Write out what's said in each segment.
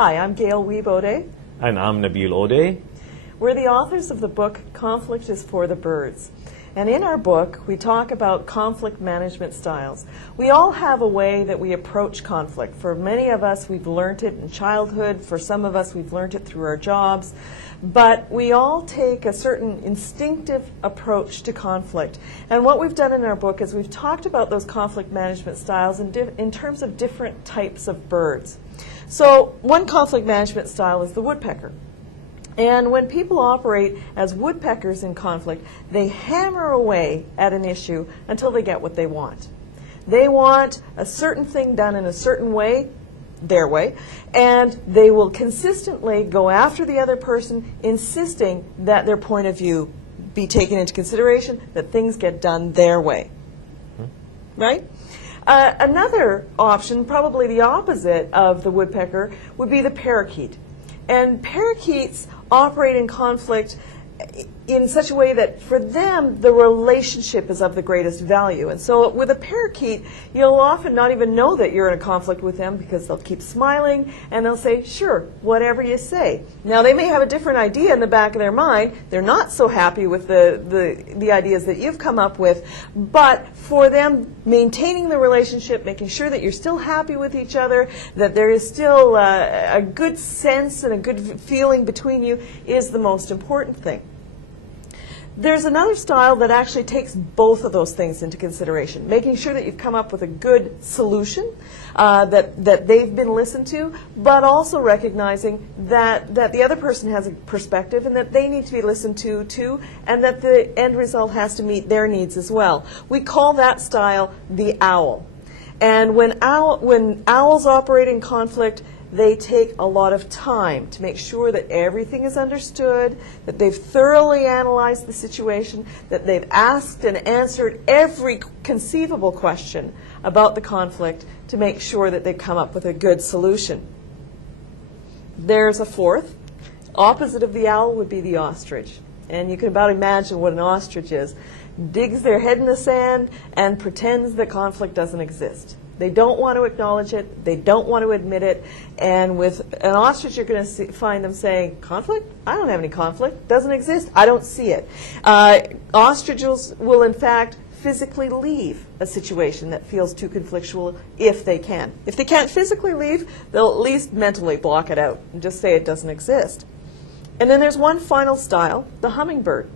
Hi, I'm Gayle Wiebe Oudeh. And I'm Nabil Oudeh. We're the authors of the book Conflict is for the Birds. And in our book, we talk about conflict management styles. We all have a way that we approach conflict. For many of us, we've learned it in childhood. For some of us, we've learned it through our jobs. But we all take a certain instinctive approach to conflict. And what we've done in our book is we've talked about those conflict management styles in terms of different types of birds. So one conflict management style is the woodpecker. And when people operate as woodpeckers in conflict, they hammer away at an issue until they get what they want. They want a certain thing done in a certain way, their way, and they will consistently go after the other person, insisting that their point of view be taken into consideration, that things get done their way. Right? Another option, probably the opposite of the woodpecker, would be the parakeet. And parakeets operate in conflict in such a way that for them the relationship is of the greatest value. And so with a parakeet, you'll often not even know that you're in a conflict with them because they'll keep smiling and they'll say, sure, whatever you say. Now they may have a different idea in the back of their mind. They're not so happy with the ideas that you've come up with, but for them, maintaining the relationship, making sure that you're still happy with each other, that there is still a good sense and a good feeling between you is the most important thing. There's another style that actually takes both of those things into consideration, making sure that you've come up with a good solution, that they've been listened to, but also recognizing that the other person has a perspective and that they need to be listened to too, and that the end result has to meet their needs as well. We call that style the owl. And when owls operate in conflict, they take a lot of time to make sure that everything is understood, that they've thoroughly analyzed the situation, that they've asked and answered every conceivable question about the conflict to make sure that they've come up with a good solution. There's a fourth. Opposite of the owl would be the ostrich. And you can about imagine what an ostrich is. Digs their head in the sand and pretends that conflict doesn't exist. They don't want to acknowledge it. They don't want to admit it. And with an ostrich, you're going to find them saying, conflict? I don't have any conflict. Doesn't exist. I don't see it. Ostriches will, in fact, physically leave a situation that feels too conflictual if they can. If they can't physically leave, they'll at least mentally block it out and just say it doesn't exist. And then there's one final style, the hummingbird.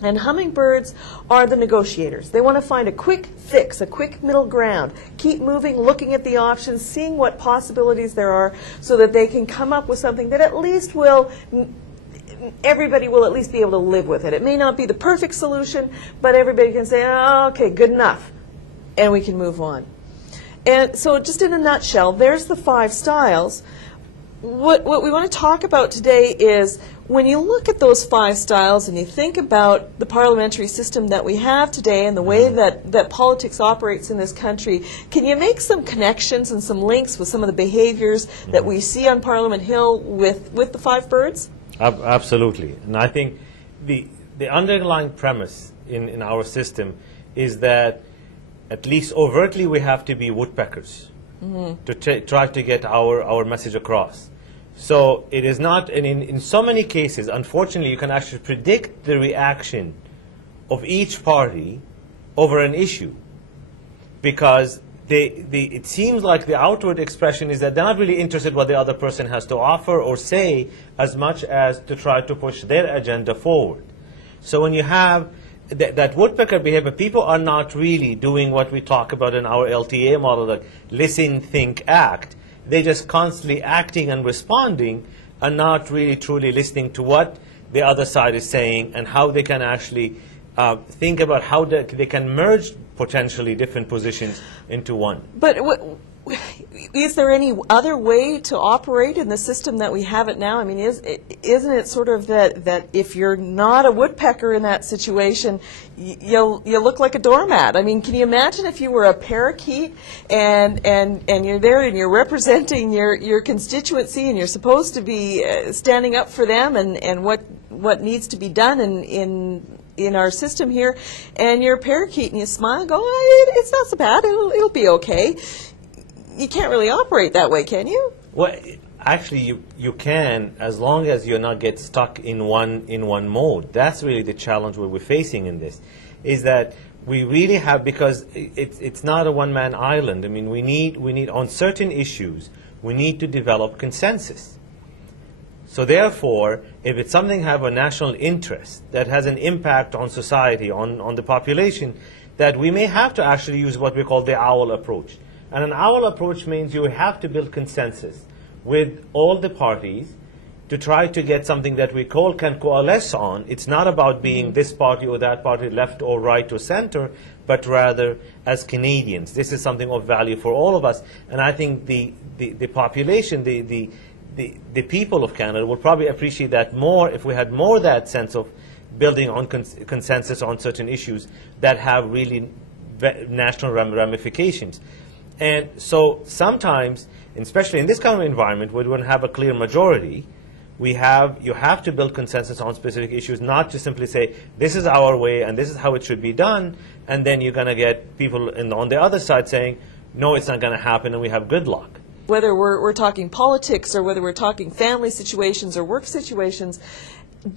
And hummingbirds are the negotiators. They want to find a quick fix, a quick middle ground, keep moving, looking at the options, seeing what possibilities there are so that they can come up with something that at least everybody will at least be able to live with it. It may not be the perfect solution, but everybody can say, oh, okay, good enough, and we can move on. And so just in a nutshell, there's the 5 styles. What we want to talk about today is when you look at those 5 styles and you think about the parliamentary system that we have today and the way that politics operates in this country, can you make some connections and some links with some of the behaviors that we see on Parliament Hill with the 5 birds? Absolutely. And I think the underlying premise in our system is that at least overtly we have to be woodpeckers. To try to get our message across. So it is not, and in so many cases, unfortunately, you can actually predict the reaction of each party over an issue because it seems like the outward expression is that they're not really interested what the other person has to offer or say as much as to try to push their agenda forward. So when you have that woodpecker behavior, people are not really doing what we talk about in our LTA model, like listen, think, act. They're just constantly acting and responding and not really truly listening to what the other side is saying and how they can actually think about how they can merge potentially different positions into one. But is there any other way to operate in the system that we have it now? I mean, isn't it sort of that if you're not a woodpecker in that situation, you look like a doormat? I mean, can you imagine if you were a parakeet and you're there and you're representing your constituency and you're supposed to be standing up for them and what needs to be done in our system here, and you're a parakeet and you smile and go, it's not so bad, it'll be okay. You can't really operate that way, can you? Well, Actually, you can, as long as you're not get stuck in one mode. That's really the challenge we're facing in this, is that we really have, because it's not a one-man island. I mean, we need on certain issues, we need to develop consensus. So therefore, if it's something have a national interest that has an impact on society, on the population, that we may have to actually use what we call the owl approach. And an owl approach means you have to build consensus with all the parties to try to get something that we can coalesce on. It's not about being this party or that party, left or right or center, but rather as Canadians. This is something of value for all of us. And I think the population, the people of Canada will probably appreciate that more if we had more that sense of building on consensus on certain issues that have really national ramifications. And so sometimes, especially in this kind of environment where we don't have a clear majority, you have to build consensus on specific issues, not to simply say, this is our way and this is how it should be done, and then you're going to get people on the other side saying, no, it's not going to happen, and we have good luck. Whether we're talking politics or whether we're talking family situations or work situations,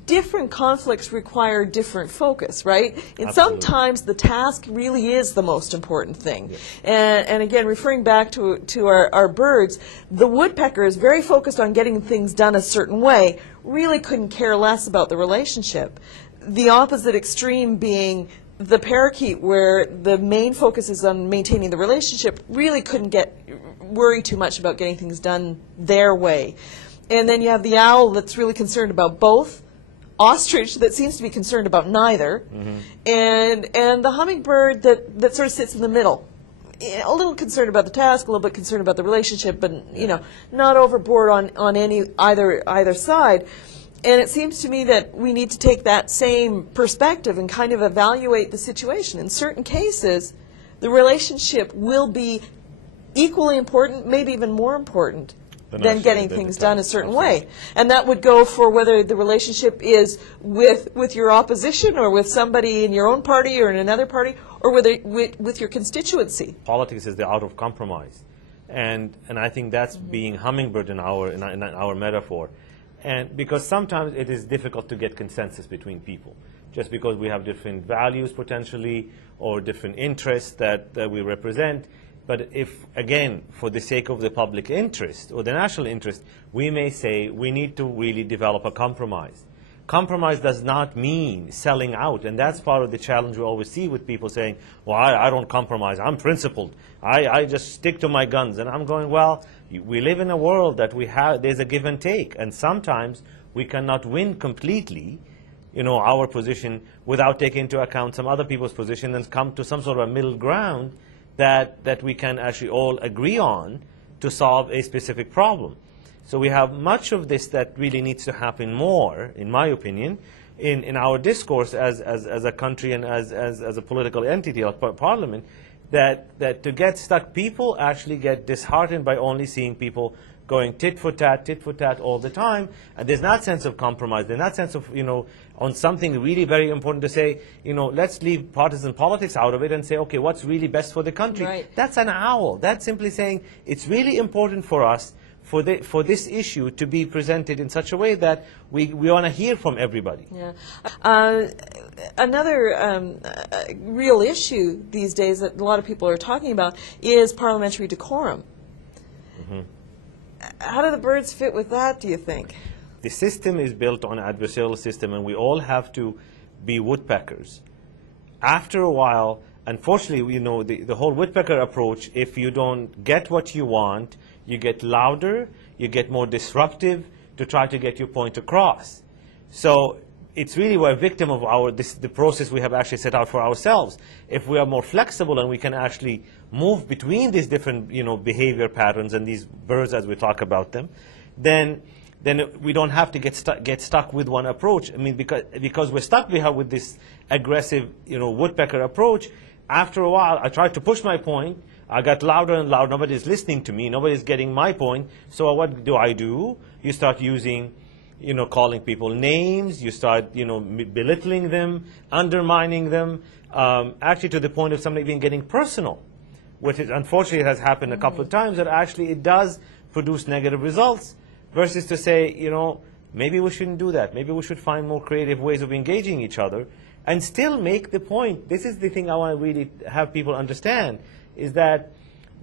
different conflicts require different focus, right? And Absolutely. Sometimes the task really is the most important thing. Yes. And again, referring back to our birds, the woodpecker is very focused on getting things done a certain way, really couldn't care less about the relationship. The opposite extreme being the parakeet, where the main focus is on maintaining the relationship, really couldn't worry too much about getting things done their way. And then you have the owl that's really concerned about both, ostrich that seems to be concerned about neither, and the hummingbird that sort of sits in the middle, a little concerned about the task, a little bit concerned about the relationship, but not overboard on either side. And it seems to me that we need to take that same perspective and kind of evaluate the situation. In certain cases, the relationship will be equally important, maybe even more important than getting things done a certain way. And that would go for whether the relationship is with your opposition or with somebody in your own party or in another party, or with your constituency. Politics is the art of compromise. And I think that's being hummingbird in our metaphor. And because sometimes it is difficult to get consensus between people, just because we have different values potentially or different interests that we represent. But if, again, for the sake of the public interest or the national interest, we may say we need to really develop a compromise. Compromise does not mean selling out, and that's part of the challenge we always see with people saying, well, I don't compromise, I'm principled, I just stick to my guns. And I'm going, well, we live in a world that there's a give and take, and sometimes we cannot win completely, our position without taking into account some other people's position and come to some sort of a middle ground that we can actually all agree on to solve a specific problem. So we have much of this that really needs to happen more, in my opinion, in our discourse as a country and as a political entity like parliament, that to get stuck, people actually get disheartened by only seeing people going tit for tat all the time, and there's not sense of compromise, there's not sense of, on something really very important to say, let's leave partisan politics out of it and say, okay, what's really best for the country? Right. That's an owl. That's simply saying it's really important for us for this issue to be presented in such a way that we want to hear from everybody. Yeah. Another real issue these days that a lot of people are talking about is parliamentary decorum. How do the birds fit with that, do you think? The system is built on an adversarial system, and we all have to be woodpeckers. After a while, unfortunately, the whole woodpecker approach, if you don't get what you want, you get louder, you get more disruptive to try to get your point across. So it's really we're a victim of the process we have actually set out for ourselves. If we are more flexible and we can actually move between these different behavior patterns and these birds as we talk about them, then we don't have to get stuck with one approach. I mean, because we're stuck with this aggressive woodpecker approach. After a while, I tried to push my point. I got louder and louder. Nobody's listening to me. Nobody's getting my point. So what do? You start using, calling people names. You start, belittling them, undermining them, actually to the point of something even getting personal, which unfortunately has happened a couple of times, that actually it does produce negative results. versus to say, you know, maybe we shouldn't do that. Maybe we should find more creative ways of engaging each other and still make the point. This is the thing I want to really have people understand, is that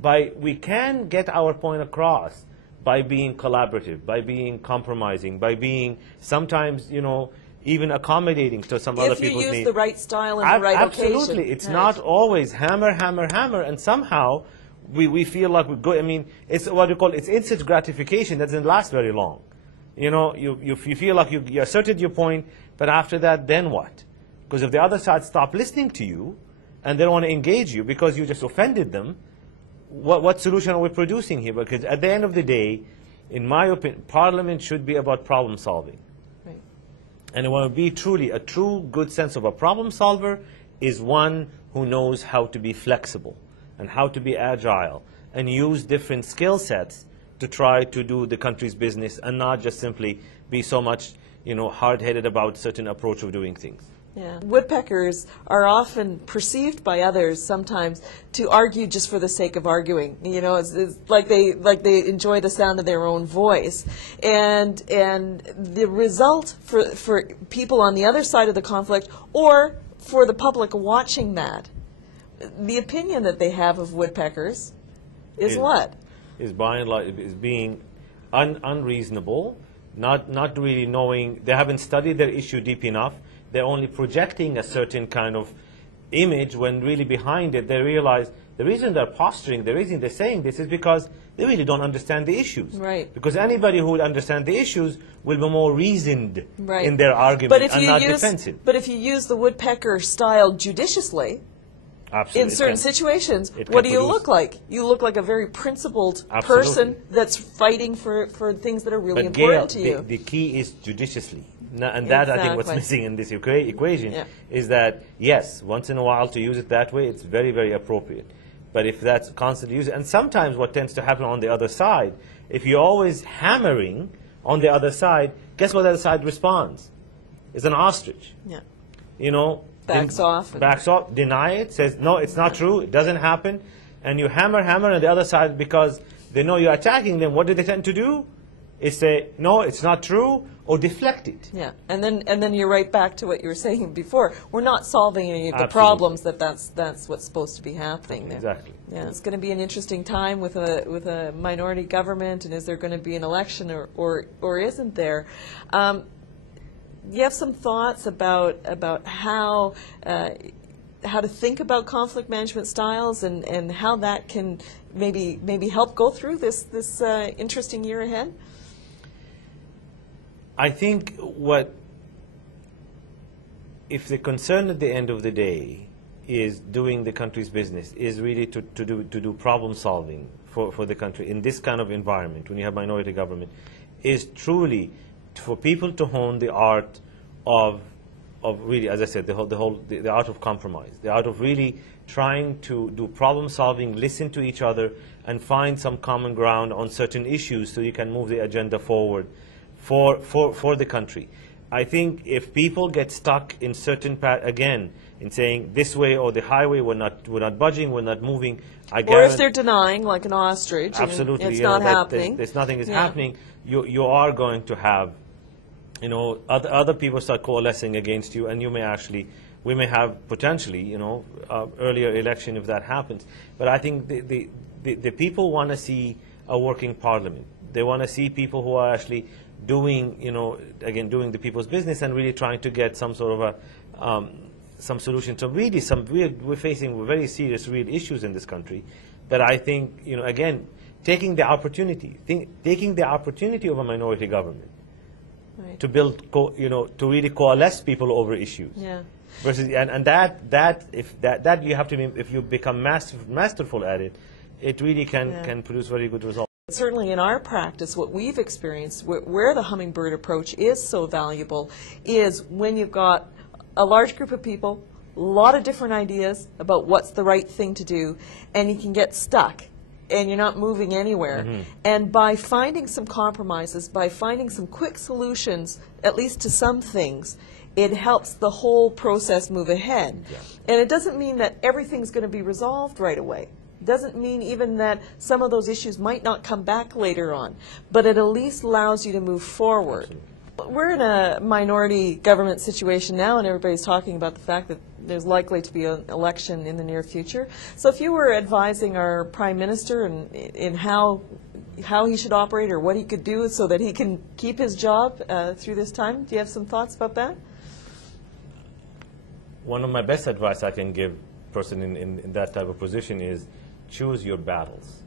we can get our point across by being collaborative, by being compromising, by being sometimes, you know, even accommodating to some other people's needs. If you use the right style and the right occasion. Absolutely. It's not always hammer, hammer, hammer, and somehow we feel like we're good. I mean, it's what we call, it's instant gratification that doesn't last very long. You know, you feel like you asserted your point, but after that, then what? Because if the other side stop listening to you and they don't want to engage you because you just offended them, what solution are we producing here? Because at the end of the day, in my opinion, Parliament should be about problem solving. Right. And it want to be truly a true good sense of a problem solver is one who knows how to be flexible and how to be agile and use different skill sets to try to do the country's business and not just simply be so much, you know, hard-headed about certain approach of doing things. Yeah. Woodpeckers are often perceived by others sometimes to argue just for the sake of arguing. You know, it's like they enjoy the sound of their own voice, and the result for people on the other side of the conflict, or for the public watching that, the opinion that they have of woodpeckers is what? Is by and large is being unreasonable, not really knowing. They haven't studied their issue deep enough. They're only projecting a certain kind of image when really behind it they realize the reason they're posturing, the reason they're saying this is because they really don't understand the issues. Right. Because anybody who would understand the issues will be more reasoned right. in their argument and not defensive. But if you use the woodpecker style judiciously, absolutely, in certain situations, what do you look like? You look like a very principled person that's fighting for things that are really important to you. The key is judiciously. And that, I think, what's missing in this equation is that, yes, once in a while to use it that way, it's very, very appropriate. But if that's constantly used, and sometimes what tends to happen on the other side, if you're always hammering on the other side, guess what the other side responds? It's an ostrich. Yeah. You know, backs off, deny it, says, no, it's not true, it doesn't happen. And you hammer on the other side because they know you're attacking them. What do they tend to do? Is say, no, it's not true, or deflect it. Yeah, and then you're right back to what you were saying before. We're not solving any of the problems that's what's supposed to be happening there. Exactly. Yeah, it's going to be an interesting time with a minority government, and is there going to be an election or isn't there? You have some thoughts about how to think about conflict management styles and how that can maybe help go through this interesting year ahead? I think if the concern at the end of the day is doing the country's business, is really to do problem solving for the country in this kind of environment, when you have minority government, is truly for people to hone the art of really, as I said, the art of compromise, the art of really trying to do problem solving, listen to each other, and find some common ground on certain issues so you can move the agenda forward for the country. I think if people get stuck in certain again in saying this way or the highway, we're not budging, we're not moving. Or if they're denying, like an ostrich, absolutely, it's not happening. There's nothing is happening. You are going to have, you know, other people start coalescing against you, and we may have potentially, you know, earlier election if that happens. But I think the people want to see a working parliament. They want to see people who are actually doing, you know, again, doing the people's business and really trying to get some sort of some solution to really we're facing very serious real issues in this country that I think, you know, again, taking the opportunity of a minority government. Right. To build, to really coalesce people over issues. Yeah. Versus, and that you have to be, if you become masterful at it, it really can produce very good results. Certainly in our practice, what we've experienced, where the hummingbird approach is so valuable, is when you've got a large group of people, a lot of different ideas about what's the right thing to do, and you can get stuck. And you're not moving anywhere. Mm-hmm. And by finding some compromises, by finding some quick solutions, at least to some things, it helps the whole process move ahead. Yeah. And it doesn't mean that everything's going to be resolved right away. Doesn't mean even that some of those issues might not come back later on, but it at least allows you to move forward. Absolutely. We're in a minority government situation now, and everybody's talking about the fact that there's likely to be an election in the near future. So if you were advising our Prime Minister in how he should operate or what he could do so that he can keep his job through this time, do you have some thoughts about that? One of my best advice I can give a person in that type of position is choose your battles.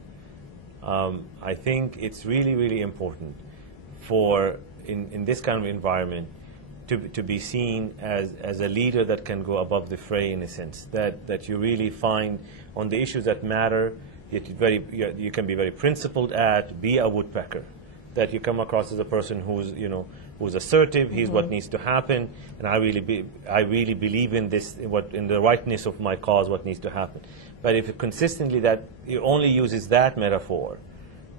I think it's really, really important for, in this kind of environment, to be seen as a leader that can go above the fray, in a sense, that you really find on the issues that matter, you can be very principled at, be a woodpecker, that you come across as a person who's assertive, here's what needs to happen, and I really believe in this, in the rightness of my cause, what needs to happen. But if consistently that he only uses that metaphor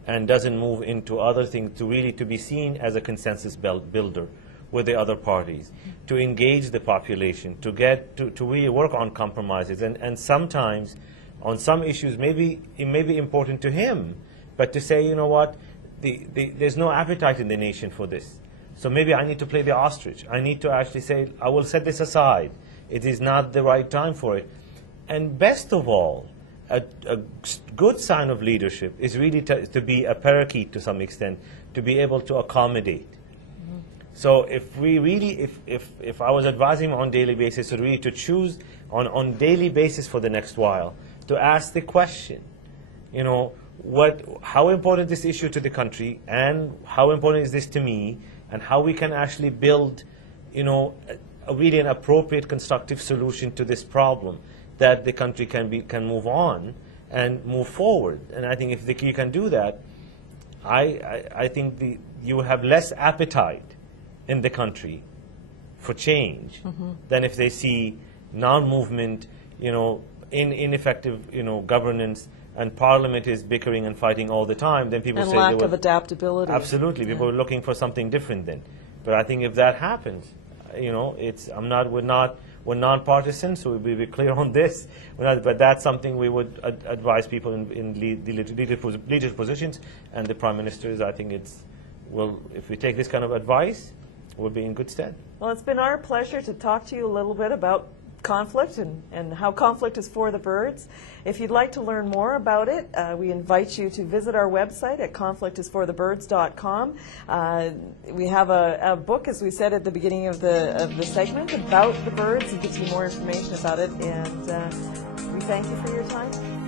and doesn't move into other things, to be seen as a consensus builder with the other parties, to engage the population, to really work on compromises, and sometimes on some issues it may be important to him, but to say, you know what, there's no appetite in the nation for this. So maybe I need to play the ostrich. I need to actually say, I will set this aside. It is not the right time for it. And best of all, a good sign of leadership is really to be a parakeet to some extent, to be able to accommodate. So if we really, if I was advising him on a daily basis, so really to choose on daily basis for the next while, to ask the question, you know, how important is this issue to the country, and how important is this to me, and how we can actually build, you know, really an appropriate constructive solution to this problem, that the country can move on and move forward. And I think if you can do that, I think you have less appetite in the country for change than if they see non-movement, you know, ineffective, you know, governance, and Parliament is bickering and fighting all the time. Then people say lack of adaptability. Absolutely, people are looking for something different then. But I think if that happens, you know, we're non-partisan, so we'll be clear on this. But that's something we would advise people in leadership positions, and the Prime Ministers. I think if we take this kind of advice, we'll be in good stead. Well, it's been our pleasure to talk to you a little bit about conflict and how conflict is for the birds. If you'd like to learn more about it, we invite you to visit our website at conflictisforthebirds.com. We have a book, as we said at the beginning of the segment, about the birds. It gives you more information about it, and we thank you for your time.